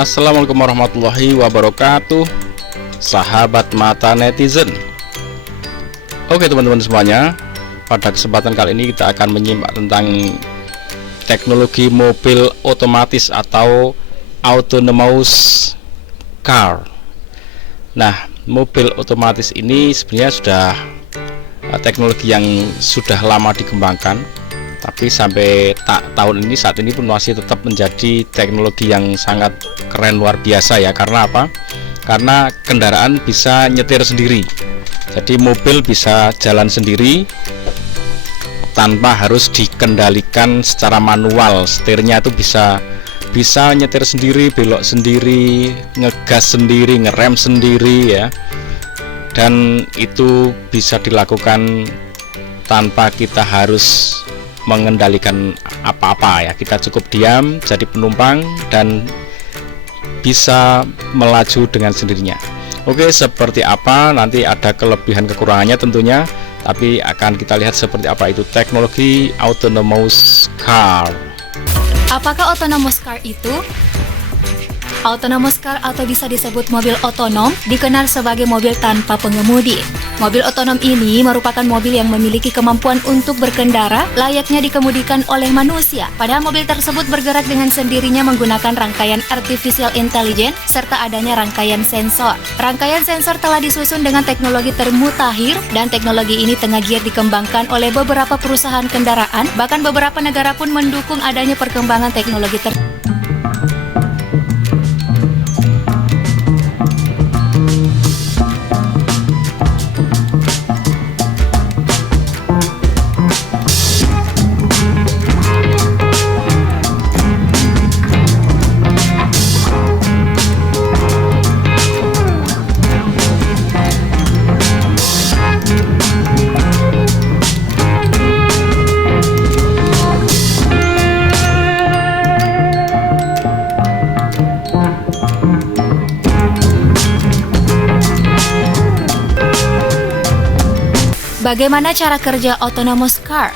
Assalamualaikum warahmatullahi wabarakatuh, sahabat mata netizen. Oke teman-teman semuanya, pada kesempatan kali ini kita akan menyimak tentang teknologi mobil otomatis atau autonomous car. Nah, mobil otomatis ini sebenarnya sudah teknologi yang sudah lama dikembangkan, tapi sampai tahun ini, saat ini pun masih tetap menjadi teknologi yang sangat keren, luar biasa ya. Karena apa? Karena kendaraan bisa nyetir sendiri. Jadi mobil bisa jalan sendiri tanpa harus dikendalikan secara manual. Setirnya itu bisa nyetir sendiri, belok sendiri, ngegas sendiri, ngerem sendiri ya. Dan itu bisa dilakukan tanpa kita harus mengendalikan apa-apa ya. Kita cukup diam jadi penumpang dan bisa melaju dengan sendirinya. Oke, seperti apa? Nanti ada kelebihan kekurangannya tentunya, tapi akan kita lihat seperti apa itu teknologi autonomous car. Apakah autonomous car itu? Autonomous car atau bisa disebut mobil otonom dikenal sebagai mobil tanpa pengemudi. Mobil otonom ini merupakan mobil yang memiliki kemampuan untuk berkendara layaknya dikemudikan oleh manusia. Padahal mobil tersebut bergerak dengan sendirinya menggunakan rangkaian artificial intelligence serta adanya rangkaian sensor. Rangkaian sensor telah disusun dengan teknologi termutakhir dan teknologi ini tengah giat dikembangkan oleh beberapa perusahaan kendaraan. Bahkan beberapa negara pun mendukung adanya perkembangan teknologi tersebut. Bagaimana cara kerja autonomous car?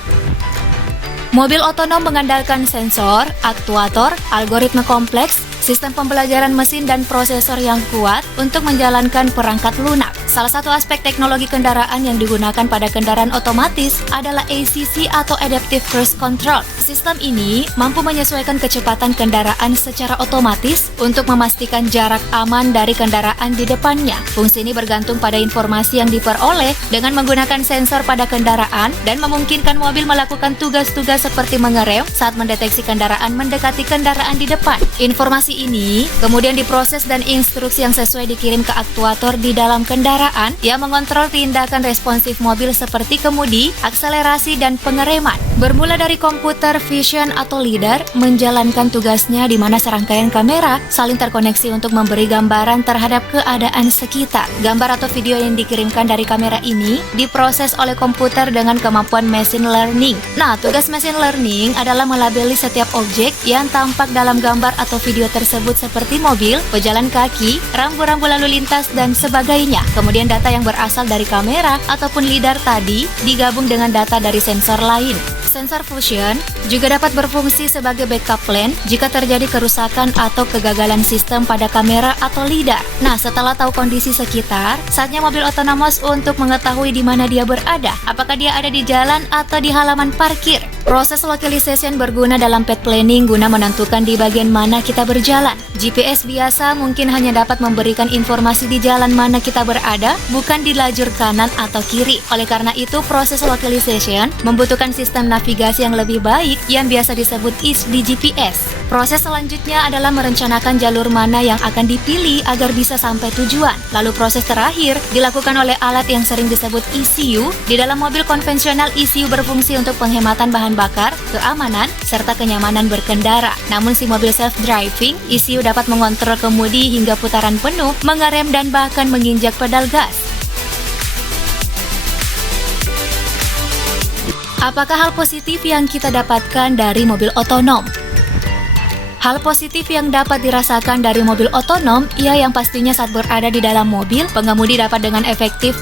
Mobil otonom mengandalkan sensor, aktuator, algoritma kompleks, sistem pembelajaran mesin dan prosesor yang kuat untuk menjalankan perangkat lunak. Salah satu aspek teknologi kendaraan yang digunakan pada kendaraan otomatis adalah ACC atau Adaptive Cruise Control. Sistem ini mampu menyesuaikan kecepatan kendaraan secara otomatis untuk memastikan jarak aman dari kendaraan di depannya. Fungsi ini bergantung pada informasi yang diperoleh dengan menggunakan sensor pada kendaraan dan memungkinkan mobil melakukan tugas-tugas seperti mengerem saat mendeteksi kendaraan mendekati kendaraan di depan. Informasi ini kemudian diproses dan instruksi yang sesuai dikirim ke aktuator di dalam kendaraan yang mengontrol tindakan responsif mobil seperti kemudi, akselerasi, dan pengereman. Bermula dari komputer vision atau LiDAR menjalankan tugasnya di mana serangkaian kamera saling terkoneksi untuk memberi gambaran terhadap keadaan sekitar. Gambar atau video yang dikirimkan dari kamera ini diproses oleh komputer dengan kemampuan machine learning. Nah, tugas machine learning adalah melabeli setiap objek yang tampak dalam gambar atau video tersebut seperti mobil, pejalan kaki, rambu-rambu lalu lintas, dan sebagainya. Kemudian data yang berasal dari kamera ataupun LiDAR tadi digabung dengan data dari sensor lain. Sensor fusion juga dapat berfungsi sebagai backup plan jika terjadi kerusakan atau kegagalan sistem pada kamera atau LiDAR. Nah, setelah tahu kondisi sekitar, saatnya mobil otonomous untuk mengetahui di mana dia berada. Apakah dia ada di jalan atau di halaman parkir? Proses localization berguna dalam path planning guna menentukan di bagian mana kita berjalan. GPS biasa mungkin hanya dapat memberikan informasi di jalan mana kita berada, bukan di lajur kanan atau kiri. Oleh karena itu, proses localization membutuhkan sistem navigasi yang lebih baik yang biasa disebut HD GPS. Proses selanjutnya adalah merencanakan jalur mana yang akan dipilih agar bisa sampai tujuan. Lalu proses terakhir dilakukan oleh alat yang sering disebut ECU. Di dalam mobil konvensional, ECU berfungsi untuk penghematan bahan bakar, keamanan, serta kenyamanan berkendara. Namun si mobil self-driving, ECU dapat mengontrol kemudi hingga putaran penuh, mengerem, dan bahkan menginjak pedal gas. Apakah hal positif yang kita dapatkan dari mobil otonom? Hal positif yang dapat dirasakan dari mobil otonom, ia yang pastinya saat berada di dalam mobil, pengemudi dapat dengan efektif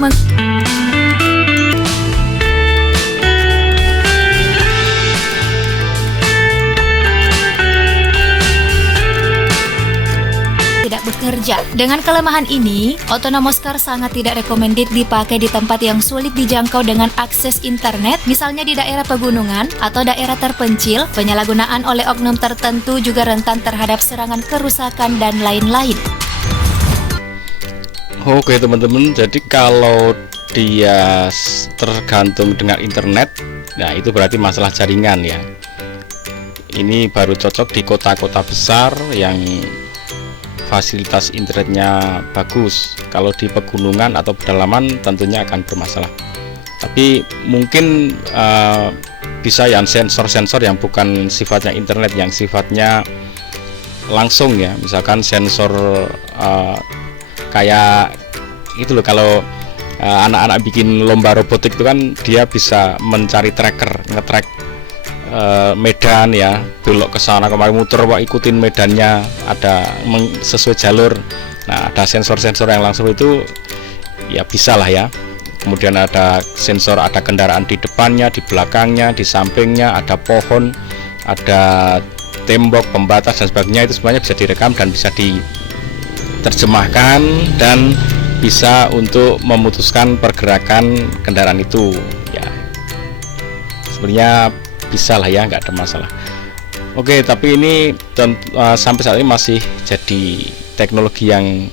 kerja. Dengan kelemahan ini, autonomous car sangat tidak recommended dipakai di tempat yang sulit dijangkau dengan akses internet, misalnya di daerah pegunungan atau daerah terpencil. Penyalahgunaan oleh oknum tertentu juga rentan terhadap serangan kerusakan dan lain-lain. Oke teman-teman, jadi kalau dia tergantung dengan internet, nah itu berarti masalah jaringan ya. Ini baru cocok di kota-kota besar yang fasilitas internetnya bagus. Kalau di pegunungan atau pedalaman tentunya akan bermasalah. Tapi mungkin bisa yang sensor-sensor yang bukan sifatnya internet, yang sifatnya langsung ya. Misalkan sensor kayak itu loh, kalau anak-anak bikin lomba robotik itu kan dia bisa mencari tracker, nge-track medan ya, belok ke sana kemari, muter, wah ikutin medannya, ada sesuai jalur. Nah, ada sensor-sensor yang langsung itu ya bisa lah ya. Kemudian ada sensor, ada kendaraan di depannya, di belakangnya, di sampingnya, ada pohon, ada tembok, pembatas dan sebagainya. Itu semuanya bisa direkam dan bisa diterjemahkan dan bisa untuk memutuskan pergerakan kendaraan itu ya. Sebenarnya bisa lah ya, nggak ada masalah. Oke, tapi ini sampai saat ini masih jadi teknologi yang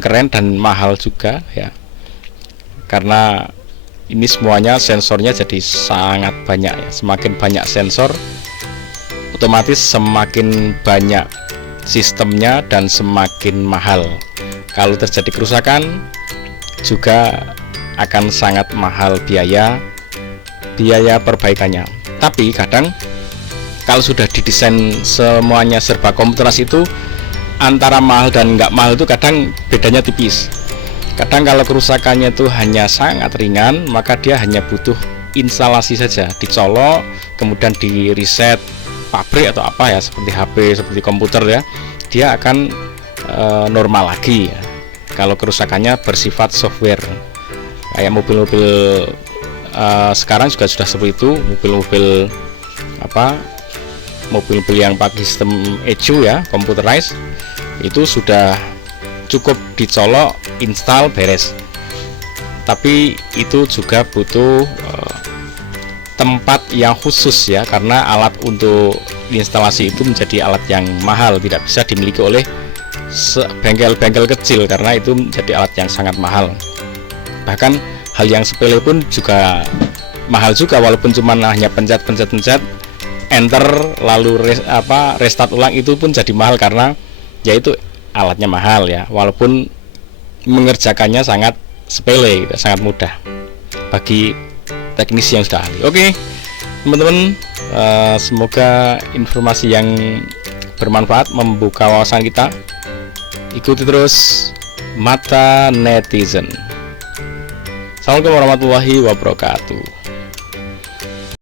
keren dan mahal juga ya, karena ini semuanya sensornya jadi sangat banyak ya. Semakin banyak sensor, otomatis semakin banyak sistemnya dan semakin mahal. Kalau terjadi kerusakan juga akan sangat mahal biaya perbaikannya. Tapi kadang kalau sudah didesain semuanya serba komputerisasi itu, antara mahal dan nggak mahal itu kadang bedanya tipis. Kadang kalau kerusakannya itu hanya sangat ringan, maka dia hanya butuh instalasi saja, dicolok kemudian di reset pabrik atau apa ya, seperti HP, seperti komputer ya, dia akan normal lagi ya. Kalau kerusakannya bersifat software, kayak mobil-mobil sekarang juga sudah seperti itu, mobil-mobil yang pakai sistem ECU ya, computerized, itu sudah cukup dicolok, install, beres. Tapi itu juga butuh tempat yang khusus ya, karena alat untuk instalasi itu menjadi alat yang mahal, tidak bisa dimiliki oleh bengkel-bengkel kecil karena itu menjadi alat yang sangat mahal. Bahkan hal yang sepele pun juga mahal juga, walaupun cuma hanya pencet enter lalu restart ulang, itu pun jadi mahal karena yaitu alatnya mahal ya, walaupun mengerjakannya sangat sepele, sangat mudah bagi teknisi yang sudah ahli. Oke teman-teman, semoga informasi yang bermanfaat, membuka wawasan kita. Ikuti terus Mata Netizen. Assalamualaikum warahmatullahi wabarakatuh.